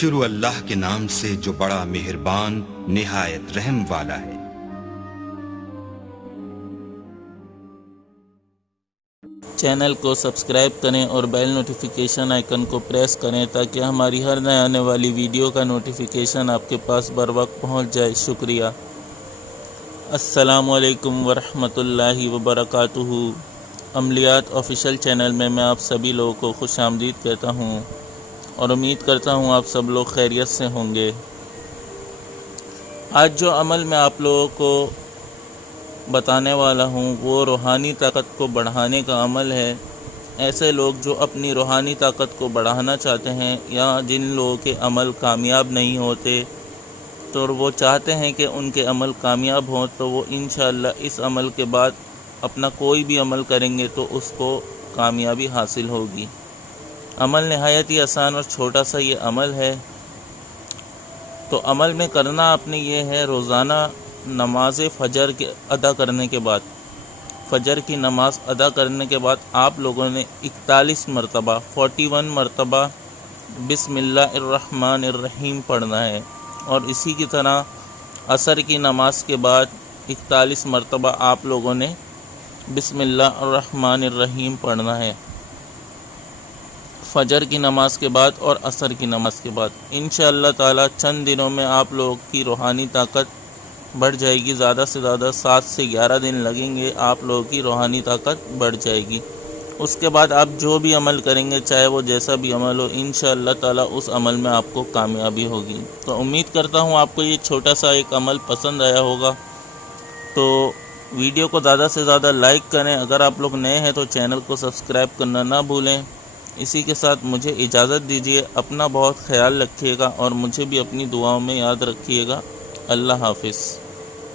شروع اللہ کے نام سے جو بڑا مہربان نہایت رحم والا ہے۔ چینل کو سبسکرائب کریں اور بیل نوٹیفیکیشن آئیکن کو پریس کریں تاکہ ہماری ہر نئے آنے والی ویڈیو کا نوٹیفیکیشن آپ کے پاس بر وقت پہنچ جائے۔ شکریہ۔ السلام علیکم ورحمۃ اللہ وبرکاتہ۔ عملیات آفیشیل چینل میں آپ سبھی لوگوں کو خوش آمدید کہتا ہوں اور امید کرتا ہوں آپ سب لوگ خیریت سے ہوں گے۔ آج جو عمل میں آپ لوگوں کو بتانے والا ہوں وہ روحانی طاقت کو بڑھانے کا عمل ہے۔ ایسے لوگ جو اپنی روحانی طاقت کو بڑھانا چاہتے ہیں یا جن لوگوں کے عمل کامیاب نہیں ہوتے تو وہ چاہتے ہیں کہ ان کے عمل کامیاب ہوں، تو وہ انشاءاللہ اس عمل کے بعد اپنا کوئی بھی عمل کریں گے تو اس کو کامیابی حاصل ہوگی۔ عمل نہایت ہی آسان اور چھوٹا سا یہ عمل ہے۔ تو عمل میں کرنا آپ نے یہ ہے، روزانہ نماز فجر کے ادا کرنے کے بعد، فجر کی نماز ادا کرنے کے بعد آپ لوگوں نے 41 مرتبہ بسم اللہ الرحمن الرحیم پڑھنا ہے، اور اسی کی طرح عصر کی نماز کے بعد 41 مرتبہ آپ لوگوں نے بسم اللہ الرحمن الرحیم پڑھنا ہے، فجر کی نماز کے بعد اور عصر کی نماز کے بعد۔ انشاءاللہ تعالی چند دنوں میں آپ لوگوں کی روحانی طاقت بڑھ جائے گی۔ زیادہ سے زیادہ 7 سے 11 دن لگیں گے، آپ لوگوں کی روحانی طاقت بڑھ جائے گی۔ اس کے بعد آپ جو بھی عمل کریں گے، چاہے وہ جیسا بھی عمل ہو، انشاءاللہ تعالی اس عمل میں آپ کو کامیابی ہوگی۔ تو امید کرتا ہوں آپ کو یہ چھوٹا سا ایک عمل پسند آیا ہوگا۔ تو ویڈیو کو زیادہ سے زیادہ لائک کریں۔ اگر آپ لوگ نئے ہیں تو چینل کو سبسکرائب کرنا نہ بھولیں۔ اسی کے ساتھ مجھے اجازت دیجیے۔ اپنا بہت خیال رکھیے گا اور مجھے بھی اپنی دعاؤں میں یاد رکھیے گا۔ اللہ حافظ۔